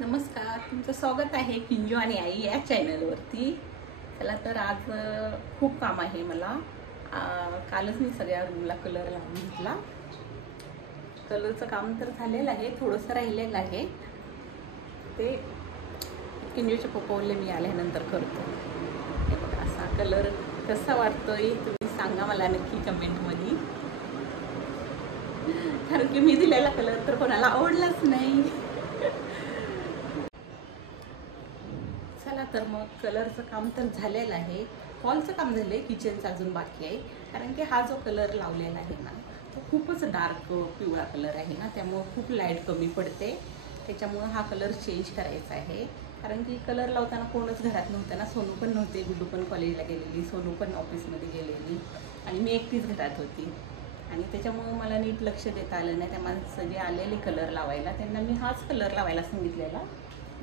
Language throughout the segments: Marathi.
नमस्कार, तुमचं स्वागत आहे किंजू आणि आई या चॅनलवरती. चला तर आज खूप काम आहे मला. कालच मी सगळ्या रूमला कलर लावून घेतला. कलरचं काम तर झालेलं आहे, थोडंसं राहिलेलं आहे. ते किंजूच्या पप्पावले मी आल्यानंतर करतो. हे बघा, असा कलर कसा वाटतोय तुम्ही सांगा मला नक्की कमेंटमध्ये. कारण की मी दिलेला कलर तर कोणाला आवडलाच नाही. चला तर मग कलरचं काम तर झालेलं आहे. हॉलचं काम झालंय, किचनचं अजून बाकी आहे. कारण की हा जो कलर लावलेला आहे ना, तो खूपच डार्क पिवळा कलर आहे ना, त्यामुळं खूप लाईट कमी पडते. त्याच्यामुळं हा कलर चेंज करायचा आहे. कारण की कलर लावताना कोणच घरात नव्हतं ना. सोनू पण नव्हते, गुड्डू पण कॉलेजला गेलेली, सोनू पण ऑफिसमध्ये गेलेली आणि मी एकटीच घरात होती. आणि त्याच्यामुळं मला नीट लक्ष देता आलं नाही. त्या माणसं जे आलेले कलर लावायला त्यांना मी हाच कलर लावायला सांगितलेला.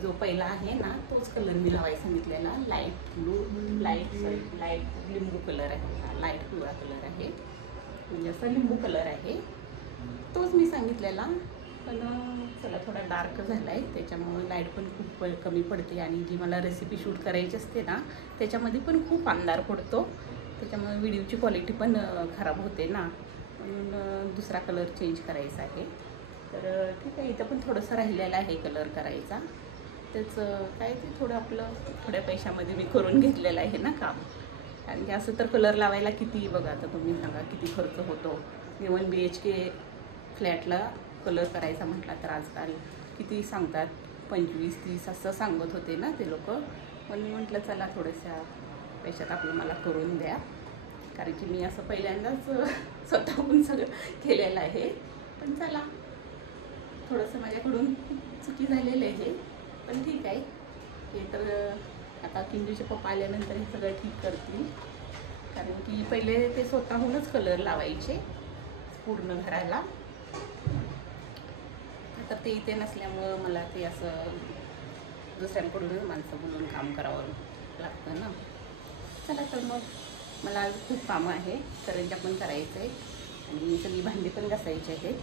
जो पहिला आहे ना, तोच कलर मी लावायला सांगितलेला. लाईट लिंबू कलर आहे. लाईट पिवळा कलर आहे, म्हणजे असं लिंबू कलर आहे. तोच मी सांगितलेला. पण चला थोडा डार्क झाला आहे, त्याच्यामुळे लाईट पण खूप कमी पडते. आणि जी मला रेसिपी शूट करायची असते ना, त्याच्यामध्ये पण खूप अंधार पडतो. त्याच्यामुळे व्हिडिओची क्वालिटी पण खराब होते ना. म्हणून दुसरा कलर चेंज करायचा आहे. तर ठीक आहे, इथं पण थोडंसं राहिलेलं आहे कलर करायचा. त्याचं काय ते थोडं आपलं थोड्या पैशामध्ये मी करून घेतलेलं आहे ना काम. कारण की असं तर कलर लावायला किती, बघा आता तुम्ही सांगा किती खर्च होतो. 1 BHK फ्लॅटला कलर करायचा म्हटला तर आजकाल किती सांगतात, 25-30 असं सांगत होते ना ते लोक. पण मी म्हटलं चला थोड्याशा पैशात आपलं मला करून द्या. कारण की मी असं पहिल्यांदाच स्वतःहून सगळं केलेलं आहे. पण चला थोडंसं माझ्याकडून चुकी झालेली आहे, पण ठीक आहे. हे तर आता किंजूचे पप्पा आल्यानंतर हे सगळं ठीक करतील. कारण की पहिले ते स्वतःहूनच कलर लावायचे पूर्ण घराला. आता ते इथे नसल्यामुळं मला ते असं दुसऱ्यांकडूनच माणसं म्हणून काम करावं लागतं ना. चला तर मग मला आज खूप कामं आहे. करंज्या पण करायचं आहे आणि सगळी भांडी पण घासायची आहेत.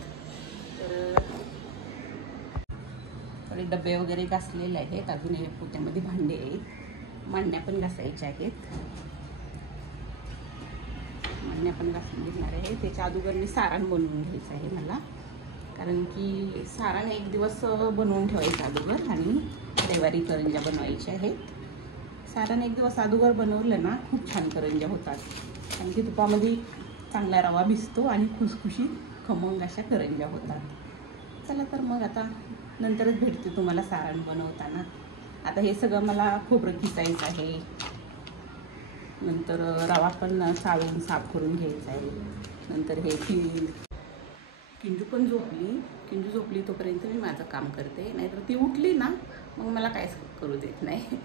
तर थोडे डबे वगैरे घासलेले आहेत. अजून हे पोत्यामध्ये भांडे आहेत. मांडण्या पण घासायच्या आहेत. मांडण्या पण घासून घेणार आहे. त्याच्या अगोदर मी सारण बनवून घ्यायचं आहे मला. कारण की सारण एक दिवस बनवून ठेवायचं अगोदर आणि रविवारी करंज्या बनवायच्या आहेत. सारण एक दिवस अगोदर बनवलं ना, खूप छान करंज्या होतात. कारण की तुपामध्ये चांगला रवा भिजतो आणि खुसखुशीत खमंग अशा करंज्या होतात. चला तर मग आता नंतरच भेटते तुम्हाला सारण बनवताना. आता हे सगळं मला खोबरं किसायचं आहे. नंतर रवा पण चाळून साफ करून घ्यायचा आहे. नंतर हे किंजू पण झोपली. किंजू झोपली तोपर्यंत मी माझं काम करते. नाहीतर ती उठली ना, मग मला काहीच करू देत नाही.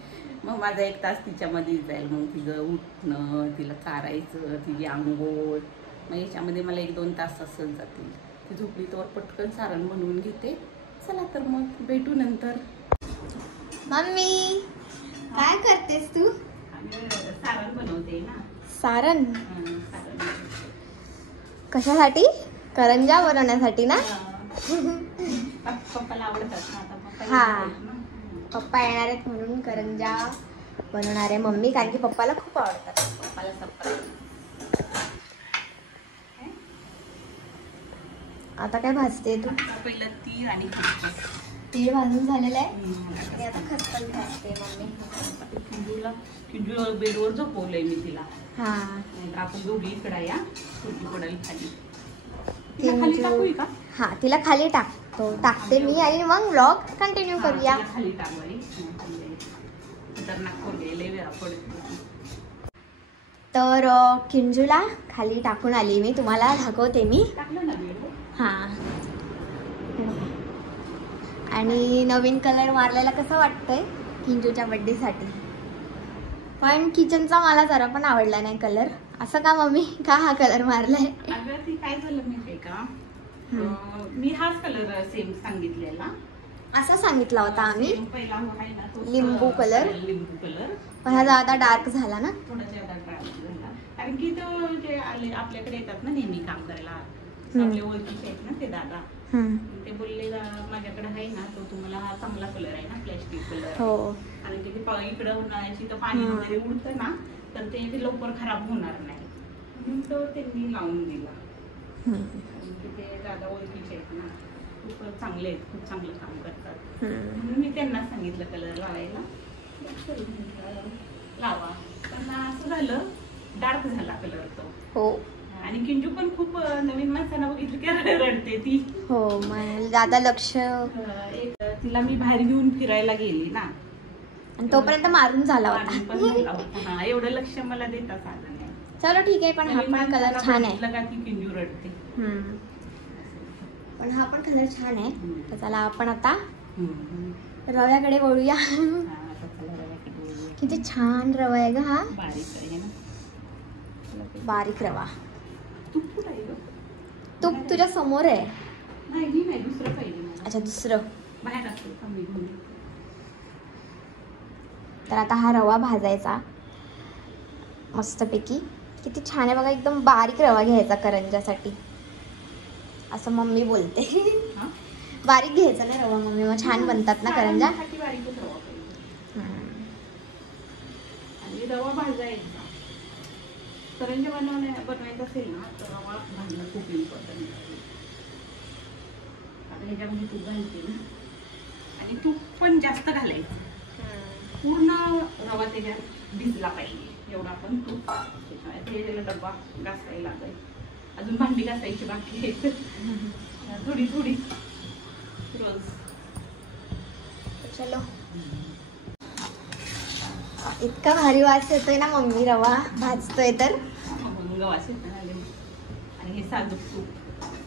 मग माझा 1 तास तिच्यामध्ये जाईल. मग तिचं उठणं, तिला चारायचं, तिची आंघोळ, मग याच्यामध्ये मला 1-2 तास असंच जातील. ती झोपली तर पटकन सारण बनवून घेते. चला तर मग भेटू नंतर. मम्मी काय करतेस तू? सारण बनवते ना. सारण सारण कशासाठी? करंज्या बनवण्यासाठी ना. पप्पाला आवडतात ना. आता पप्पा हा, पप्पा येणार आहेत म्हणून करंज्या बनवणार आहे मम्मी. कारण की पप्पाला खूप आवडतात. पप्पाला सरप्राईज. आता काय भाजते तू? पहिलं तीळ आणि खसखस. तीळ भाजून झालेलं आहे आणि आता खसखस भाजते मम्मी. किंजू बेडवर झोपवलंय मी तिला. हा, नाहीतर आपण दोघी इकडे या, खुर्ची पडेल खाली. खाली टाकूया का? हा, तिला खाली टाकते मी आणि मग व्लॉग कंटिन्यू करूया. खाली टाकवाई खतरनाक पडले वेळा पडते. तर किंजूला खाली टाकून आली मी. तुम्हाला दाखवते मी. टाकलं ना बेड. हा, आणि नवीन कलर मारलेला कसं वाटतंय किंजूच्या बर्थडेसाठी. पण किचनचा मला जरा पण आवडला नाही कलर. असं का मम्मी, का हा कलर मारलाय? अगं ती काय झालं माहितीये का, मी हाच कलर सेम सांगितलेला. असा सांगितला होता आम्ही, पहिला आहे ना तो लिंबू कलर. पण हा ज्यादा डार्क झाला ना. थोडा ज्यादा डार्क झाला. कारण की तो जे आपल्याकडे येतात ना नेहमी काम करायला, आपल्या ओळखीचे आहेत ना ते दादा, ते बोलले माझ्याकडे आहे ना, तो तुम्हाला हा चांगला कलर आहे ना, प्लॅस्टिक कलर. हो. आणि ते इकडं उन्हाळ्याची तर पाणी वगैरे उडतं ना, तर ते लवकर खराब होणार नाही म्हणून तो त्यांनी लावून दिला. ते दादा ओळखीचे आहेत ना, खूप चांगले आहेत, खूप चांगलं काम करतात म्हणून मी त्यांना सांगितलं कलर लावायला. लावा. पण असं झालं, डार्क झाला कलर तो. हो. आणि किंजू पण खूप नवीन माणसांना बघितलं की रडते ती. हो, मग दादा लक्ष. तिला मी बाहेर घेऊन फिरायला गेली ना, आणि तोपर्यंत मारून झाला होता. हा, एवढं लक्ष मला देताच आलं नाही. चलो ठीक आहे, पण हा पण कलर छान आहे. का ती किंजू रडते. पण हा पण कलर छान आहे. तर चला आपण आता रव्याकडे वळूया. किती छान रवा आहे ग हा. बारीक रवा. तूप तुझ्या समोर आहे. नाही, दुसरं पाहिजे. अच्छा, दुसरं बाहेर असतो कमी. तर आता हा रवा भाजायचा मस्तपैकी. किती छान आहे बघा, एकदम बारीक रवा घ्यायचा करंजासाठी असं मम्मी बोलते. बारीक घ्यायचा ना रवा मम्मी, मग छान बनतात ना करंजा. आणि रवा भाजायचा. करंजा बनवायचं असेल ना, तर रवा भाजणं खूप इम्पॉर्टंट आहे. आता ह्याच्यामध्ये तूप घालते ना, आणि तूप पण जास्त घालायचं. पूर्ण रवा त्याच्यात भिजला पाहिजे एवढा पण तूप. त्याच्याला डब्बा घासायला लागेल. अजून भांडी घासायची बाकी आहे. थोडी रोज. चलो, इतका भारी वास येतोय ना मम्मी रवा भाजतोय तर. वास येतो ना. आणि हे साजूक तूप.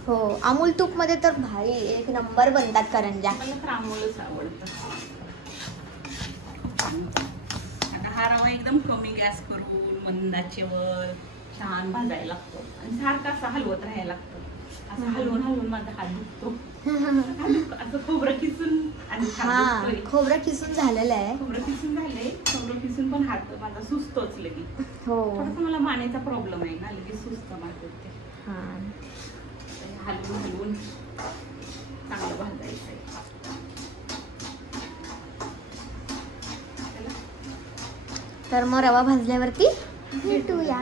हो, अमूल तूप मध्ये तर भारी एक नंबर बनतात करंजा. मला तर अमूलच आवडतं. आता हा रवा एकदम कमी गॅस करून मंद आचेवर छान भाजायला लागतो. आणि सारखा असं हलवत राहायला लागतं. असं हलवून माझा हात दुखतो. असं खोबरं किसून. आणि खोबरं किसून झालेलं आहे. खोबरं किसून पण हात माझा सुस्तोच लगेच. हो, थोडंसं मला मानेचा प्रॉब्लेम आहे ना, लगेच सुस्त माझं ते. हलवून चांगलं भाजायचं. तर मग रवा भाजल्यावरती भेटूया.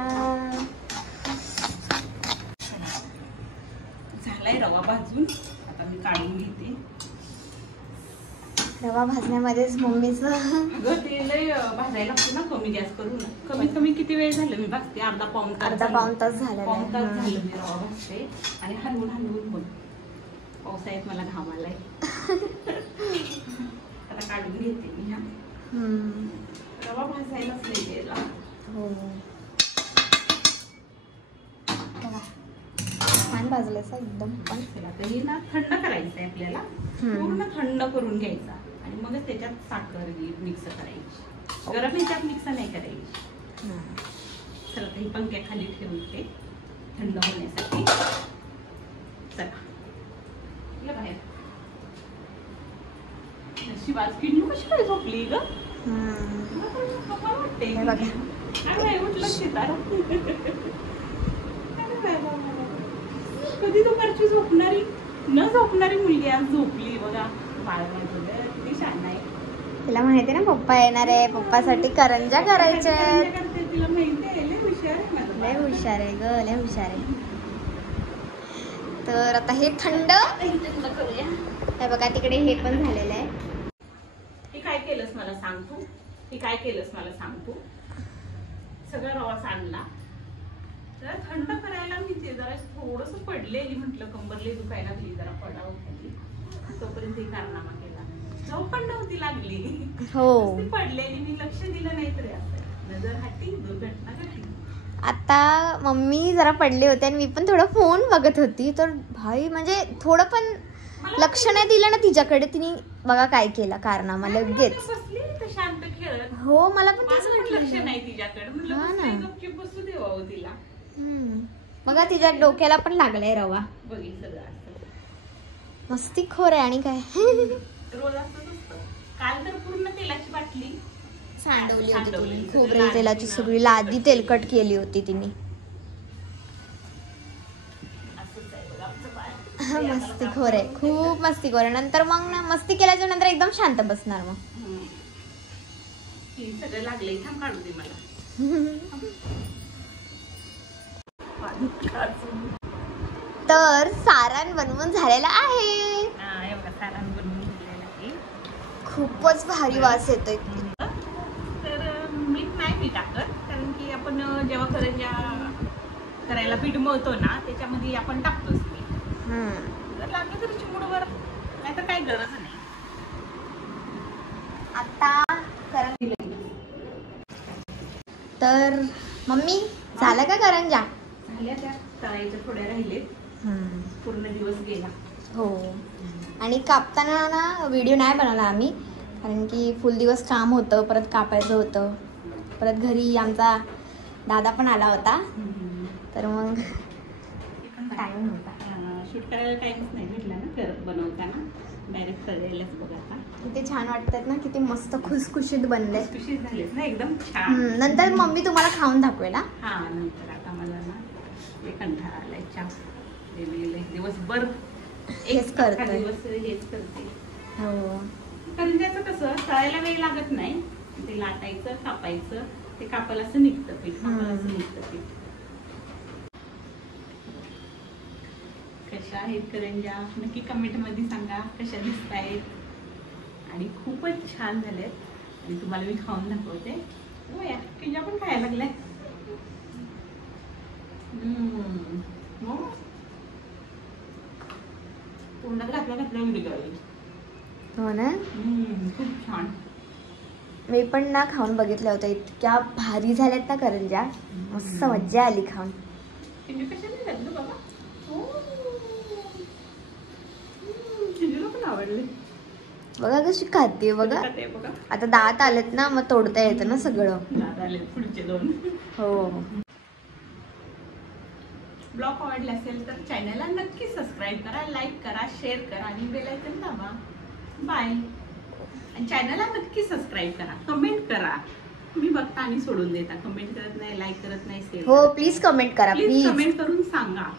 झालाय रवा भाजून, आता मी काढून घेते. रवा भाजण्यामध्येच मम्मीचं अगं ते लय भाजायला लागतं ना, कमी गॅस करून. कमीत किती वेळ झालं मी भाजते? अर्धा पाऊण तास झालं. मी रवा भाजते. आणि हलवून बघ, पावसाळ्यात मला घाम आलाय. आता काढून घेते मी. रवा भाजायलाच नाही गेला. हो, छान भाजलं एकदम. पण हे ना थंड करायचं आहे आपल्याला, पूर्ण थंड करून घ्यायचा. आणि मगच त्याच्यात साखर मिक्स करायची. गरम ह्याच्यात मिक्स नाही करायची. चला, ही पंख्याखाली ठेवते थंड होण्यासाठी. चला बाहेर. शिवाज किंजू कशी काय झोपली ग? कधी दुपारची झोपणारी मुलगी आज झोपली बघा. किती छान आहे. तिला माहिती ना पप्पा येणार आहे, पप्पासाठी करंजा करायचे. तिला माहिती आहे, लय हुशार आहे ग, लय हुशार आहे. तर आता हे थंड करूया. हे बघा, तिकडे हे पण झालेलं आहे. हे काय केलंस मला सांग तू. सगळा रवा सांडला. जरा थंड करायला मी ते जरा थोडस पडलेली, म्हटलं कंबरले दुखायला लागली, जरा पडावं खाली. तोपर्यंत हे कारनामा केला. झोप पण नव्हती लागली. हो, पडलेली, मी लक्ष दिलं नाही तरी असं नजर हटी, दुर्घटना घडली. आता मम्मी जरा पडले होते आणि मी पण थोडं फोन बघत होती. तर भाई म्हणजे थोडं पण लक्ष नाही दिलं ना तिच्याकडे. तिने बघा काय केलं कारनामा लगेच. शांत खेळत. हो, मला पण तेच लक्ष नाही तिच्याकडे. बसू देवा तिला. बघा, तिच्या डोक्याला पण लागलाय रवा. मस्तीखोर आहे. आणि काय रोज असंच असतं. काल तर पूर्ण तेलाची बाटली सांडवली होती तिने. खोबरेल तेलाची सगळी लादी तेलकट केली होती तिने. असंच आहे बघा आमचं बाळ. मस्तीखोर आहे, खूप मस्तीखोर आहे. नंतर मग ना मस्ती केल्याच्या नंतर एकदम शांत बसणार मग. हे सगळं लागलंय, थांब काढू दे मला. तर सारण बनवून झालेला आहे. एवढा सारण बनवून घेतलेला आहे. खूपच भारी वास येतोय. तर मीठ नाही मी टाकत, कारण की आपण जेव्हा करंज्या करायला पीठ मळतो ना त्याच्यामध्ये आपण टाकतोच मीठ. जर लागलं तर चिमूटभर, नाही तर काही गरज नाही. आता तर मम्मी झालं का करंजा? झाल्या त्या तळायच्या, थोड्या राहिलेत. पूर्ण दिवस गेला. हो. आणि कापताना ना व्हिडिओ नाही बनवला आम्ही, कारण की फुल दिवस काम होतं, परत कापायचं होतं, परत घरी आमचा दादा पण आला होता, तर मग टाइम नव्हता. शूट करायला टाइमच नाही भेटला ना बनवताना. डायरेक्ट तळलेलंच बघ. आता किती छान वाटतात ना, किती मस्त खुसखुशीत बनले. खुशीत झालेत ना एकदम छान. नंतर मम्मी तुम्हाला खाऊन दाखवेल. हा नंतर. आता मला ना ते कंटाळा आलाय, चहा दिवसभर हेच करते. दिवस हेच करते. हो. करंज्याचं कसं तळायला वेळ लागत नाही, ते लाटायचं, कापायचं, ते कापायला असं निघतं पीठ, असं निघतं पीठ. कशा आहेत करंज्या नक्की कमेंट मध्ये सांगा, कशा दिसत आहेत. आणि खूपच छान झालेत. आणि तुम्हाला मी खाऊन दाखवते. हो या किंजा पण खायला लागलाय. तोंडात घातल्या निघाली. हो ना. खूप छान. मी पण ना खाऊन बघितलं होतं, इतक्या भारी झाल्यात ना करंज्या, मस्त मज्जा आली खाऊन. कशाने घातलं बाबा? पण आवडले. बघा कशी खाते बघा. आता दात आलेत ना, मग तोडता येतं ना सगळं. दात आलेत पुढचे 2. हो. ब्लॉग आवडला असेल तर चॅनलला नक्की सबस्क्राईब करा, लाईक करा, शेअर करा आणि बेल आयकॉन दाबा. बाय. आणि चॅनलला नक्की सबस्क्राईब करा, कमेंट करा. मी बघता आणि सोडून देता, कमेंट करत नाही, लाईक करत नाही, शेअर. हो प्लीज कमेंट करा, प्लीज कमेंट करून सांगा.